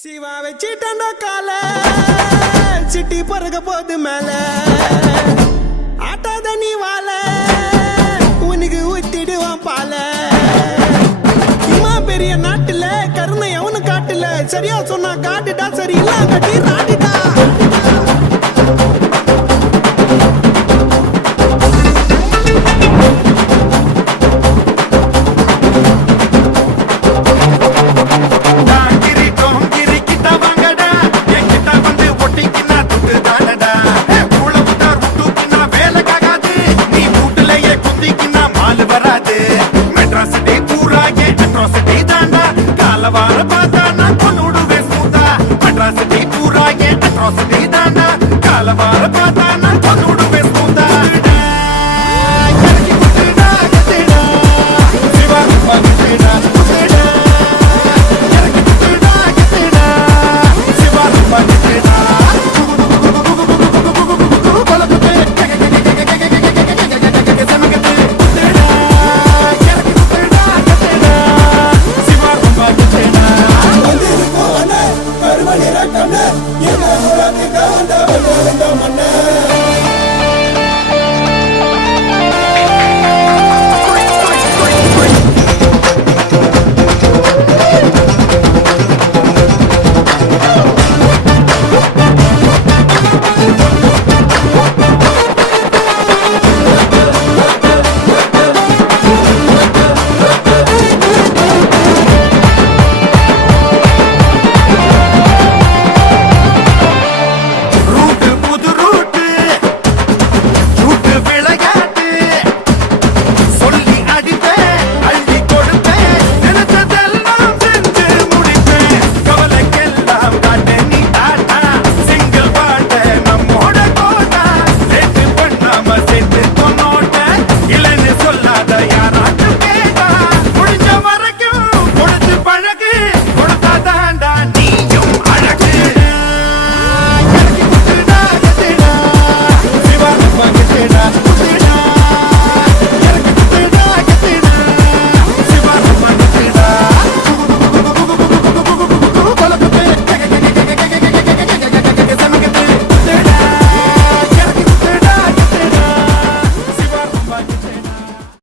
சிவா வச்சிட்டா கால சிட்டி பறக்க போது மேல ஆட்டாத நீ வாழ உனக்கு ஊத்திடுவான் பால இம்மா பெரிய நாட்டுல கருணை அவனு காட்டுல சரியா சொன்னா காட்டுடா சரி இல்ல கட்டி ராடிடா Atrocity, pura ye atrocity, dana, kalavara patana.